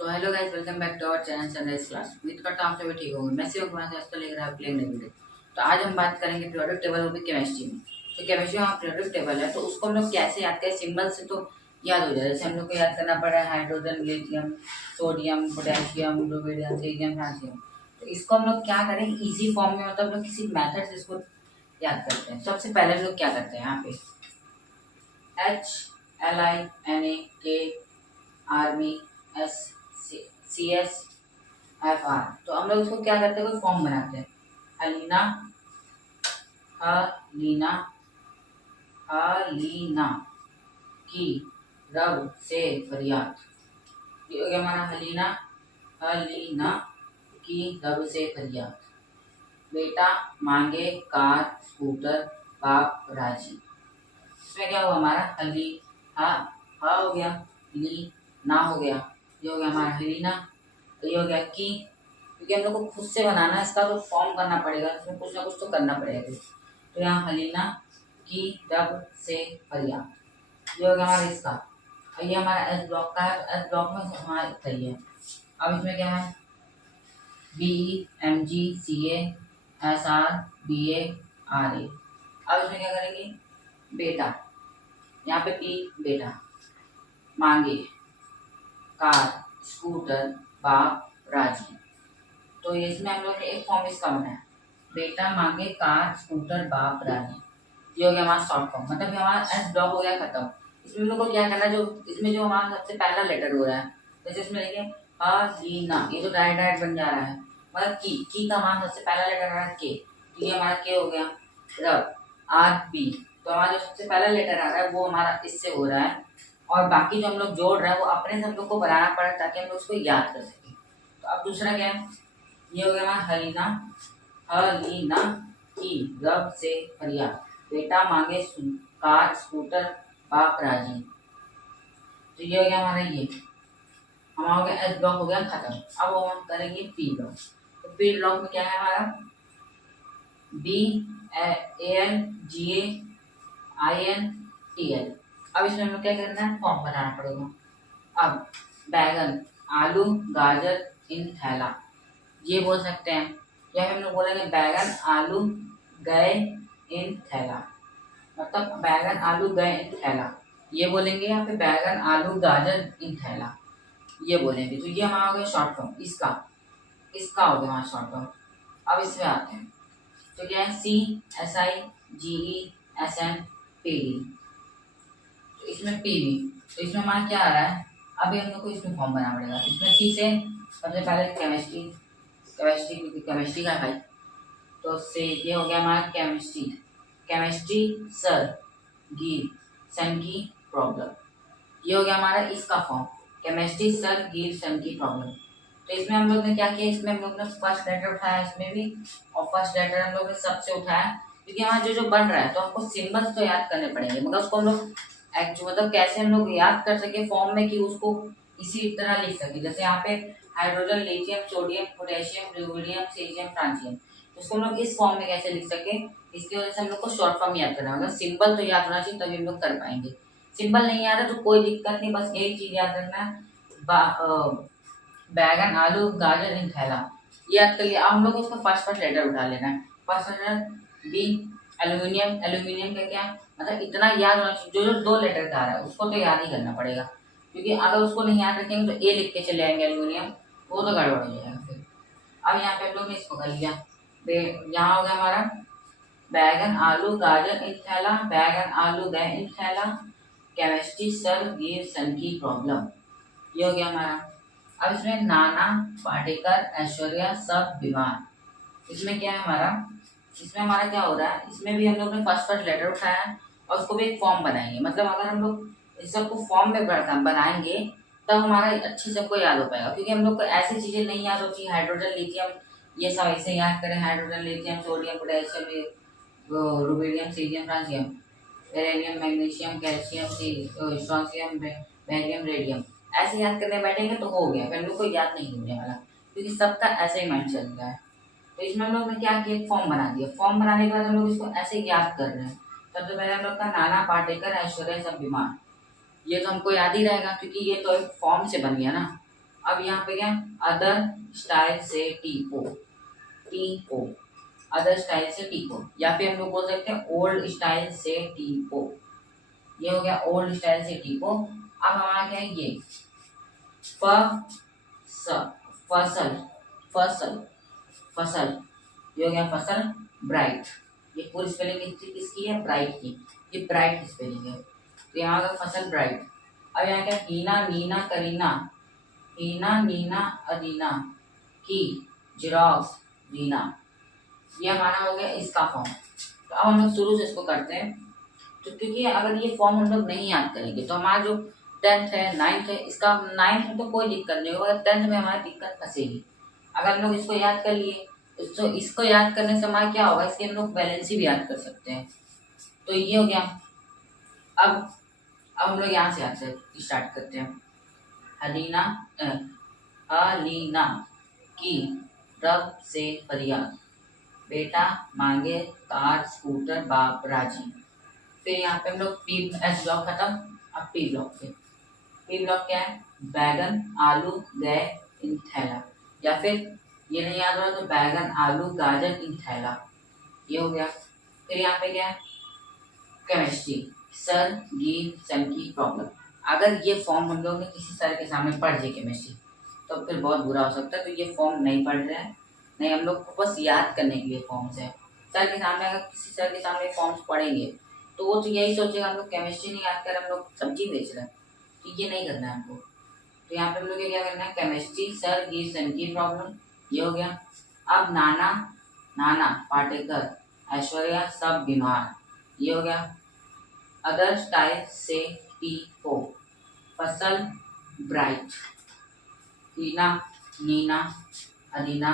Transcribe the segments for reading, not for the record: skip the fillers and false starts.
तो hello guys, welcome back to our channel sunrise class. उम्मीद करता हूँ आप सभी ठीक होंगे। मैं शिव कुमार आज लेकर आप प्लेइंग नई वीडियो। तो आज हम बात करेंगे पीरियोडिक टेबल वो भी केमिस्ट्री में। तो केमिस्ट्री में पीरियोडिक टेबल है तो उसको हम लोग कैसे याद करें, सिंबल से तो याद हो जाए। जैसे हम लोग को याद करना पड़ा है hydrogen, lithium, sodium, potassium, rubidium, caesium, francium. तो इसको हम लोग क्या करें इजी फॉर्म में, मतलब लोग किसी मेथड से इसको याद करते हैं। सबसे पहले हम लोग क्या करते हैं, यहाँ पे HLINAKRBSCSFR। तो हम लोग इसको क्या करते हैं, कोई फॉर्म बनाते हैं। हलीना हलीना हलीना की रब से फरियाद। ये हो गया हमारा हलीना हलीना की रब से फरियाद। बेटा मांगे कार स्कूटर बाप राजी। इसमें क्या हुआ हमारा हली हा हो गया, ली ना हो गया, ये हो गया हमारा हलीना। तो ये हो गया की, क्योंकि हम लोग को खुद से बनाना है इसका तो फॉर्म करना पड़ेगा, इसमें कुछ ना कुछ तो करना पड़ेगा। तो यहाँ हलीना की रब से फरियाद, ये हो गया हमारा इसका। और ये हमारा एस ब्लॉक का है, एस ब्लॉक में हमारा इतना ही है। अब इसमें क्या है, BEMGCASRBARA। अब इसमें क्या करेंगे, बेटा, यहाँ पे पी बेटा, मांगे कार स्कूटर बाप राजी। तो इसमें हम लोग ने एक फॉर्म इसका बनाया, बेटा मांगे कार स्कूटर बाप राजी। ये हो गया हमारा शॉर्ट फॉर्म, मतलब हमारा एस ब्लॉक हो गया खत्म। इसमें हम लोग को क्या करना है, जो इसमें जो हमारा सबसे पहला लेटर हो रहा है, जैसे इसमें देखिए हलीना, ये तो डायरेक्ट बन जा रहा है। मतलब की का हमारा सबसे पहला लेटर आ रहा है के, तो ये हमारा के हो गया। रब RB, तो हमारा जो सबसे पहला लेटर आ रहा है वो हमारा इससे हो रहा है। और बाकी जो हम लोग जोड़ रहे हैं वो अपने से हम लोग को बनाना पड़ा ताकि हम लोग उसको याद कर सकें। तो अब दूसरा क्या है, ये हो गया हमारा हलीना हलीना की रब से फरियाद। बेटा मांगे कार स्कूटर बाप राजी। तो ये हो गया हमारा, ये हमारा हो गया एस ब्लॉक हो गया खत्म। अब हम करेंगे पी ब्लॉक। तो पी ब्लॉक में क्या है हमारा, BALGAINTL। अब इसमें हमें क्या करना है, फॉर्म बनाना पड़ेगा। अब बैगन आलू गाजर इन थैला, ये बोल सकते हैं। या हम लोग बोलेंगे बैगन आलू गए इन थैला, मतलब बैगन आलू गए इन थैला, ये बोलेंगे। या फिर बैगन आलू गाजर इन थैला, ये बोलेंगे। तो ये हमारा हो गया शॉर्ट फॉर्म, इसका हो गया हमारा शॉर्ट फॉर्म। अब इसमें आते हैं, तो क्या है CSIGESNPD। तो इसमें PB, तो इसमें हमारा क्या आ रहा है, अभी हम लोग को इसमें फॉर्म बनाना पड़ेगा। इसमें सी से सबसे पहले केमिस्ट्री केमिस्ट्री का भाई, तो से ये हो गया हमारा केमिस्ट्री सर गिव सन की प्रॉब्लम। ये हो गया हमारा इसका फॉर्म, केमिस्ट्री सर गिव सन की प्रॉब्लम। तो इसमें हम लोग ने क्या किया, इसमें हम लोग ने फर्स्ट लेटर उठाया इसमें भी, और फर्स्ट लेटर हम लोग ने सबसे उठाया, क्योंकि हमारा जो बन रहा है तो हमको सिंबल्स तो याद करने पड़ेंगे, मगर उसको हम लोग मतलब कैसे हम लोग याद कर सके फॉर्म में कि उसको इसी तरह लिख सके। जैसे यहाँ पे hydrogen, lithium, sodium, potassium, rubidium, caesium, francium, तो उसको हम लोग इस फॉर्म में कैसे लिख सके, इसकी वजह से हम लोग को शॉर्ट फॉर्म याद करना होगा। सिंबल तो याद होना चाहिए तभी हम लोग कर पाएंगे। सिंबल नहीं याद है तो कोई दिक्कत नहीं, बस यही चीज याद रखना है, बैगन आलू गाजर इन थैला, याद कर लिया। अब हम लोग उसका फर्स्ट लेटर उठा लेना है। First letter B, aluminium, aluminium का क्या, मतलब इतना याद होना चाहिए, जो जो 2 लेटर का आ रहा है उसको तो याद ही करना पड़ेगा, क्योंकि अगर उसको नहीं याद रखेंगे तो ए लिख के चले आएंगे एल्यूमिनियम, वो तो गड़बड़ हो जाएगा फिर। अब यहाँ पे हम लोग ने इसको कर लिया, यहाँ हो गया हमारा बैगन आलू गाजर इन थैला, बैगन आलू गए इन थैला, केमिस्ट्री सर गिव सन की प्रॉब्लम, ये हो गया हमारा। अब इसमें नाना पाटेकर ऐश्वर्या सब बीमार, इसमें क्या है हमारा, इसमें हमारा क्या हो रहा है, इसमें भी हम लोग ने फर्स्ट लेटर उठाया और उसको भी एक फॉर्म बनाएंगे। मतलब अगर हम लोग इस सबको फॉर्म में बनाएंगे तब हमारा अच्छे सबको याद हो पाएगा, क्योंकि हम लोग को ऐसी चीजें नहीं याद होती, हाइड्रोजन लिथियम ये सब ऐसे याद करें, hydrogen lithium sodium potassium rubidium caesium francium, beryllium magnesium calcium strontium barium radium, ऐसे याद करने बैठेंगे तो हो गया, फिर हम लोग को याद नहीं होने वाला, क्योंकि सबका ऐसे ही माइंड चल रहा है। तो इसमें हम लोग ने क्या किया, फॉर्म बना दिया। फॉर्म बनाने के बाद हम लोग इसको ऐसे याद कर रहे हैं। सबसे पहले हम लोग का नाना पाटेकर ऐश्वर्या सब बीमार, ये तो हमको याद ही रहेगा क्योंकि ये तो एक फॉर्म से बन गया ना। अब यहाँ पे क्या, अदर स्टाइल से टीपो, टीपो, अदर स्टाइल से टीपो, या फिर हम लोग बोल सकते हैं ओल्ड स्टाइल से टीपो। ये हो गया ओल्ड स्टाइल से टीपो। अब हमारा क्या है ये फसल, फसल, फसल, ये हो गया फसल। ब्राइट, ये पूरी स्पेलिंग किसकी है, ब्राइट की, ये ब्राइट की स्पेलिंग है। तो यहाँ का फसल ब्राइट। अब यहाँ क्या, हीना नीना करीना, हीना नीना अदीना की जिरोक्स रीना, ये हमारा हो गया इसका फॉर्म। तो अब हम लोग शुरू से इसको करते हैं। तो क्योंकि अगर ये फॉर्म हम लोग नहीं याद करेंगे तो हमारा जो 10th है 9th है, इसका 9th में तो कोई दिक्कत नहीं होगा, 10th में हमारी दिक्कत फंसेगी। अगर हम लोग इसको याद कर लिए तो इसको याद करने से हमारा क्या होगा, इसके हम लोग बैलेंस भी याद कर सकते हैं। तो ये हो गया। अब हम लोग यहाँ से स्टार्ट करते हैं। हलीना हलीना की रब से फरियाद, बेटा मांगे कार स्कूटर बाप राजी। फिर यहाँ पे हम लोग पी एस ब्लॉक खत्म। अब पी ब्लॉक पे, पी ब्लॉक क्या है, बैगन आलू गए इन थैला, या फिर ये नहीं याद रहा तो बैगन आलू गाजर इन थैला, ये हो गया। फिर यहाँ पे क्या है, केमिस्ट्री, सर गिव सन की प्रॉब्लम। अगर ये फॉर्म हम लोग ने किसी सर के सामने पढ़ दिए केमिस्ट्री तो फिर बहुत बुरा हो सकता है। तो ये फॉर्म नहीं पढ़ रहे हैं, नहीं, हम लोग को बस याद करने के लिए फॉर्म्स है। सर के सामने अगर किसी सर के सामने फॉर्म्स पढ़ेंगे तो वो तो यही सोचेगा हम लोग केमिस्ट्री नहीं याद कर, हम लोग सब्जी बेच रहे हैं। तो ये नहीं करना है हमको। तो यहाँ पे हम लोग क्या करना है, केमिस्ट्री सर गिव सन की प्रॉब्लम, ये हो गया। अब नाना नाना पाटेकर ऐश्वर्या सब बीमार, ये हो गया। अदर स्टाइल से टीपो, फसल ब्राइट, टीना नीना अदीना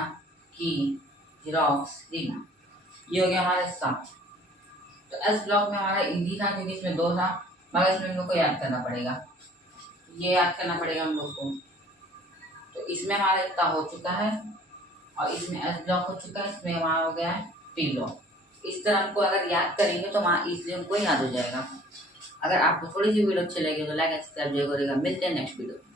की जिरोक्स रीना, ये हो गया हमारा इसका। तो एस ब्लॉक में हमारा हिंदी था क्योंकि इसमें 2 था, मगर इसमें हम लोग को याद करना पड़ेगा, ये याद करना पड़ेगा हम लोग को। तो इसमें हमारा इतना हो चुका है और इसमें एस ब्लॉक हो चुका है, इसमें हमारा हो गया है पी ब्लॉक। इस तरह हमको अगर याद करेंगे तो वहाँ इसलिए हमको याद हो जाएगा। अगर आपको थोड़ी सी वीडियो अच्छी लगी तो लाइक एंड सब्सक्राइब जरूर करेगा। मिलते हैं नेक्स्ट वीडियो।